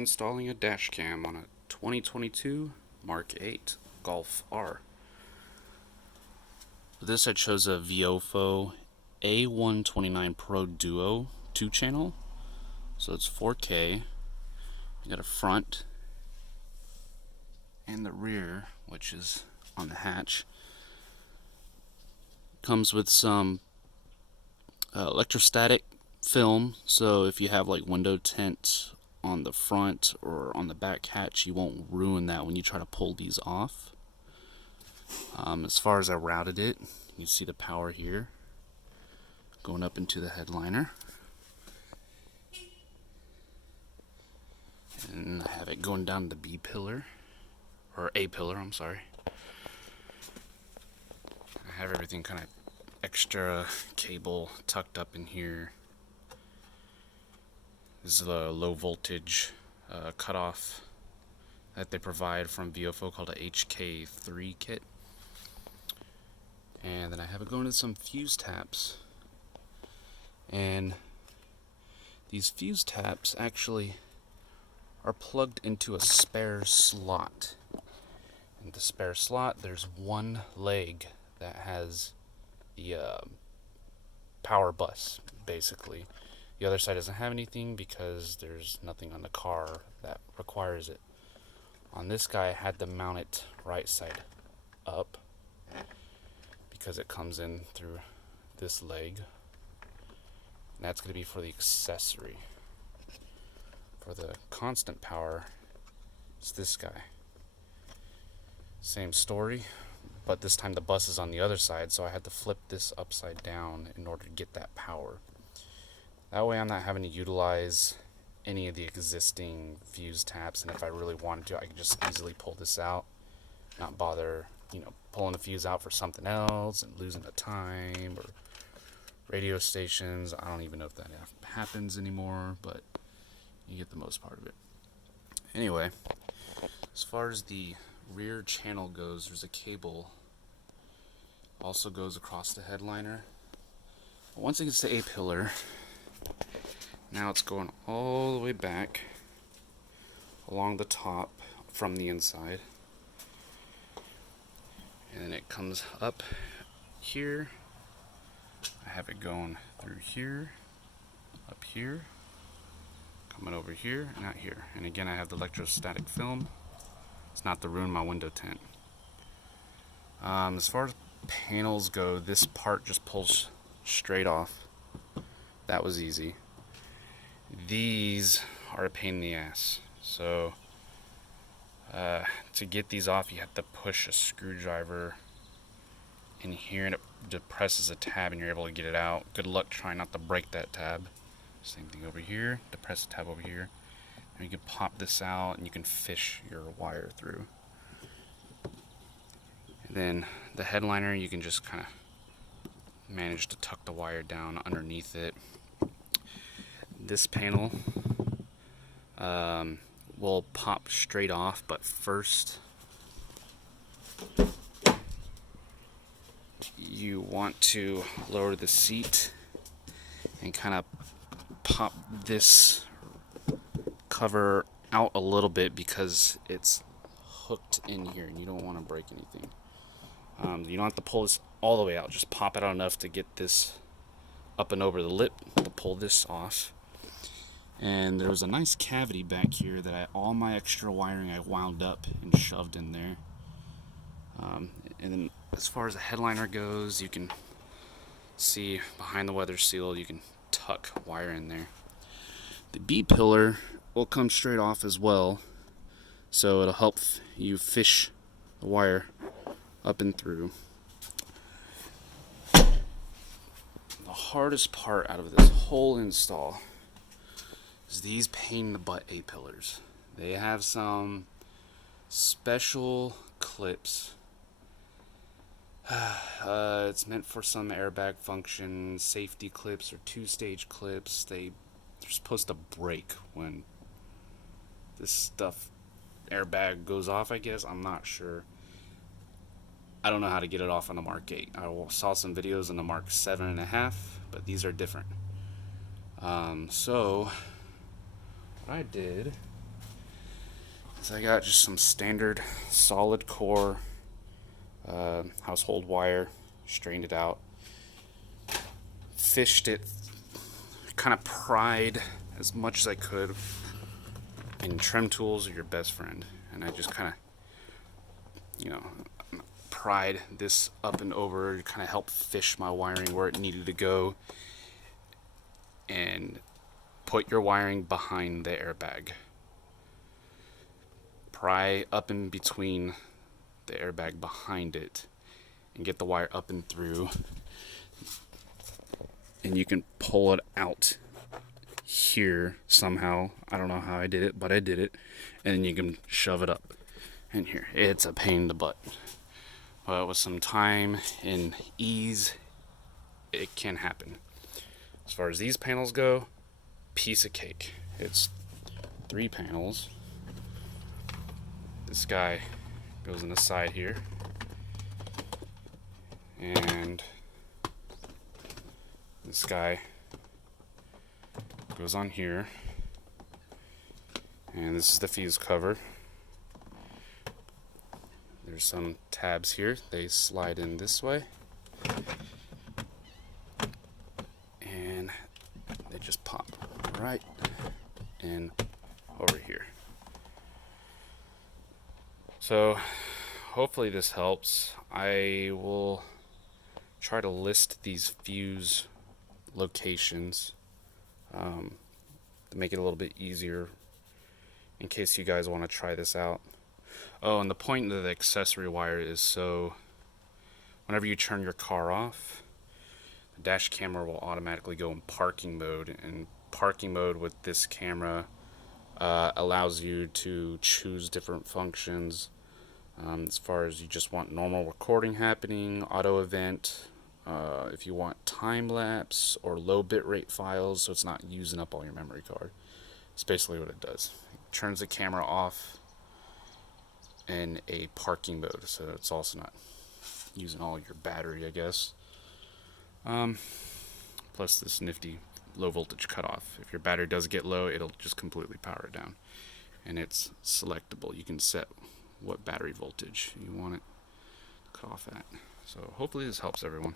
installing a dash cam on a 2022 Mk8 Golf R. For this I chose a Viofo A129 Pro Duo 2-channel, so it's 4K. You got a front and the rear, which is on the hatch. Comes with some electrostatic film, so if you have like window tint on the front or on the back hatch, you won't ruin that when you try to pull these off. As far as I routed it, you see the power here going up into the headliner, and I have it going down to the B pillar, or A pillar, I'm sorry. I have everything kind of extra cable tucked up in here. This is the low voltage cutoff that they provide from Viofo called a HK3 kit. And then I have it going to some fuse taps. And these fuse taps actually are plugged into a spare slot. In the spare slot, there's one leg that has the power bus, basically. The other side doesn't have anything because there's nothing on the car that requires it. On this guy, I had to mount it right side up because it comes in through this leg. And that's going to be for the accessory. For the constant power, it's this guy. Same story, but this time the bus is on the other side, so I had to flip this upside down in order to get that power. That way I'm not having to utilize any of the existing fuse taps, and if I really wanted to, I could just easily pull this out, not bother, pulling the fuse out for something else and losing the time, or radio stations. I don't even know if that happens anymore, but you get the most part of it. Anyway, as far as the rear channel goes, there's a cable also goes across the headliner. Once it gets to A pillar, now it's going all the way back along the top from the inside, and then it comes up here. I have it going through here, up here, coming over here, and out here. And again, I have the electrostatic film. It's not to ruin my window tint. As far as panels go, this part just pulls straight off. That was easy. These are a pain in the ass. So to get these off, you have to push a screwdriver in here, and it depresses a tab, and you're able to get it out. Good luck trying not to break that tab. Same thing over here. Depress the tab over here. And you can pop this out, and you can fish your wire through. And then the headliner, you can just kind of manage to tuck the wire down underneath it. This panel will pop straight off, but first you want to lower the seat and kind of pop this cover out a little bit because it's hooked in here and you don't want to break anything. You don't have to pull this all the way out, just pop it out enough to get this up and over the lip to pull this off. And there was a nice cavity back here that all my extra wiring I wound up and shoved in there. And then as far as the headliner goes, you can see behind the weather seal, you can tuck wire in there. The B pillar will come straight off as well, so it'll help you fish the wire up and through. The hardest part out of this whole install is these pain in the butt A pillars. They have some special clips. It's meant for some airbag function, safety clips, or two-stage clips. They're supposed to break when this stuff airbag goes off, I guess. I'm not sure. I don't know how to get it off on the Mk8. I saw some videos on the Mark 7.5, but these are different. So what I did is I got just some standard solid core household wire, strained it out, fished it, kind of pried as much as I could. And trim tools are your best friend. And I just kind of, pried this up and over to kind of help fish my wiring where it needed to go. And put your wiring behind the airbag. Pry up in between the airbag behind it and get the wire up and through. And you can pull it out here somehow. I don't know how I did it, but I did it. And then you can shove it up in here. It's a pain in the butt, but with some time and ease, it can happen. As far as these panels go, piece of cake. It's 3 panels. This guy goes in the side here, and this guy goes on here, and this is the fuse cover. There's some tabs here. They slide in this way, and they just pop right in over here. So hopefully this helps. I will try to list these fuse locations to make it a little bit easier in case you guys want to try this out. Oh, and the point of the accessory wire is so whenever you turn your car off, the dash camera will automatically go in parking mode, and parking mode with this camera allows you to choose different functions as far as you just want normal recording happening, auto event, if you want time lapse or low bitrate files so it's not using up all your memory card. It's basically what it does. It turns the camera off in a parking mode, so it's also not using all your battery, I guess. Plus this nifty low voltage cutoff. If your battery does get low, it'll just completely power it down. And it's selectable. You can set what battery voltage you want it to cut off at. So hopefully this helps everyone.